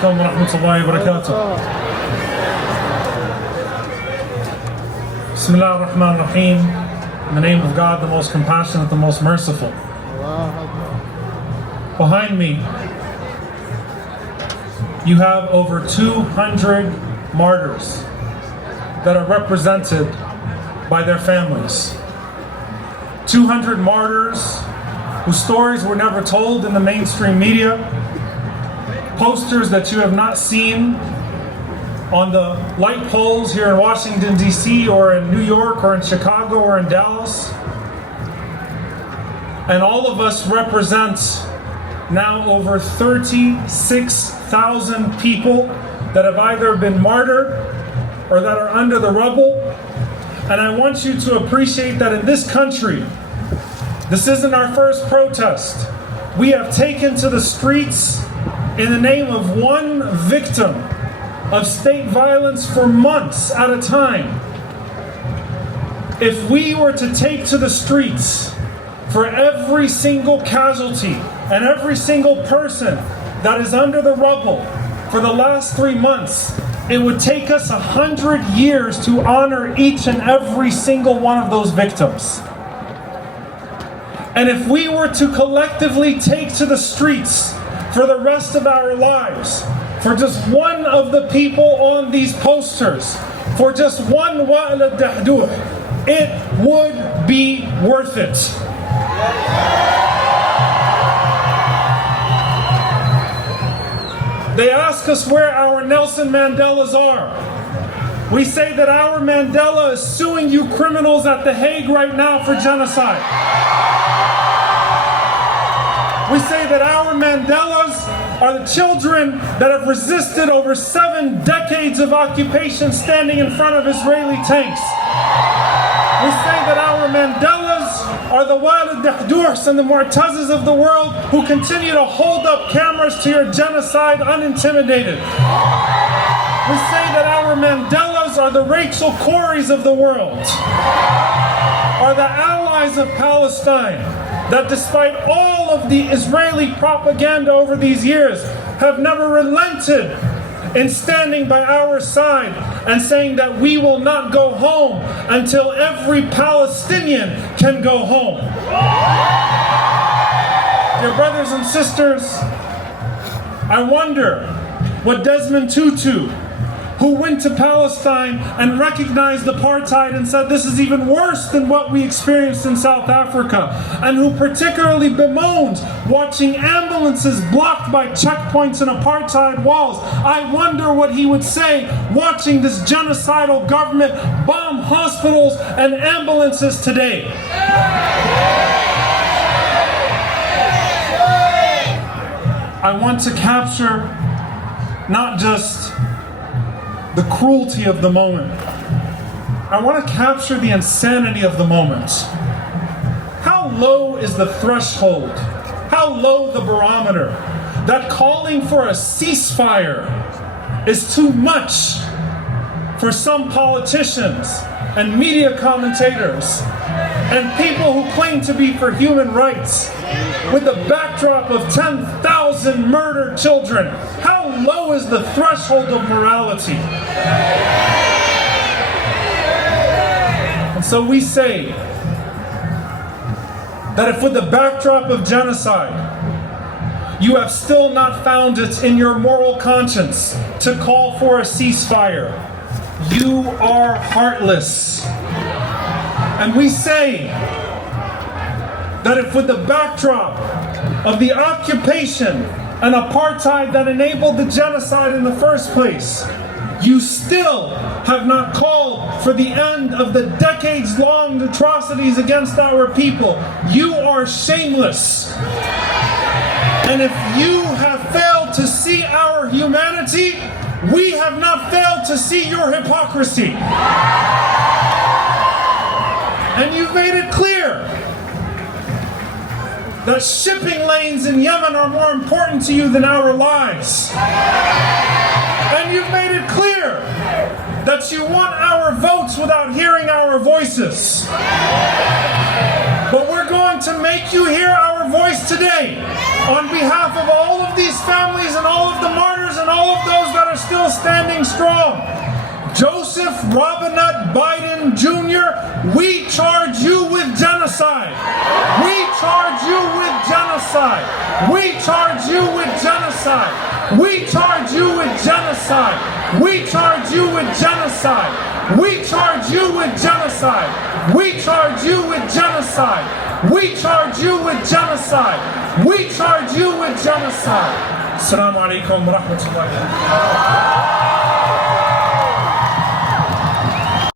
alaikum wa rahmatullahi wa barakatuh. Bismillah ar-Rahman ar-Rahim. In the name of God, the most compassionate, the most merciful. Behind me, you have over 200 martyrs that are represented by their families. 200 martyrs whose stories were never told in the mainstream media, posters that you have not seen on the light poles here in Washington, D.C., or in New York, or in Chicago, or in Dallas. And all of us represent now over 36,000 people that have either been martyred or that are under the rubble. And I want you to appreciate that in this country, this isn't our first protest. We have taken to the streets in the name of one victim of state violence for months at a time. If we were to take to the streets for every single casualty and every single person that is under the rubble for the last 3 months, it would take us 100 years to honor each and every single one of those victims. And if we were to collectively take to the streets for the rest of our lives, for just one of the people on these posters, for just one Wa'al al-Dahduh, it would be worth it. They ask us where our Nelson Mandelas are. We say that our Mandela is suing you criminals at The Hague right now for genocide. We say that our Mandelas are the children that have resisted over 7 decades of occupation standing in front of Israeli tanks. We say that our Mandelas are the Wa'al al-Dahduhs and the Mu'tazas of the world who continue to hold up cameras to your genocide unintimidated. We say that our Mandelas are the Rachel Corries of the world, are the allies of Palestine, that despite all of the Israeli propaganda over these years, have never relented in standing by our side and saying that we will not go home until every Palestinian can go home. Dear brothers and sisters, I wonder what Desmond Tutu, who went to Palestine and recognized apartheid and said this is even worse than what we experienced in South Africa, and who particularly bemoaned watching ambulances blocked by checkpoints and apartheid walls. I wonder what he would say watching this genocidal government bomb hospitals and ambulances today. I want to capture not just the cruelty of the moment. I want to capture the insanity of the moment. How low is the threshold? How low the barometer that calling for a ceasefire is too much for some politicians and media commentators and people who claim to be for human rights with the backdrop of 10,000 murdered children. How low is the threshold of morality? And so we say that if with the backdrop of genocide, you have still not found it in your moral conscience to call for a ceasefire, you are heartless. And we say that if with the backdrop of the occupation and apartheid that enabled the genocide in the first place, you still have not called for the end of the decades-long atrocities against our people, you are shameless. And if you have failed to see our humanity, we have not failed to see your hypocrisy. And you've made it clear that shipping lanes in Yemen are more important to you than our lives. And you've made it clear that you want our votes without hearing our voices. But we're going to make you hear our voice today on behalf of all of these families and all of the martyrs and all of standing strong. Joseph Robinette Biden Jr., we charge you with genocide. We charge you with genocide. We charge you with genocide. We charge you with genocide. We charge you with genocide. We charge you with genocide. We charge you with genocide. We charge you with genocide. We charge you with genocide. Assalamu alaikum wa rahmatullahi wa barakatuh.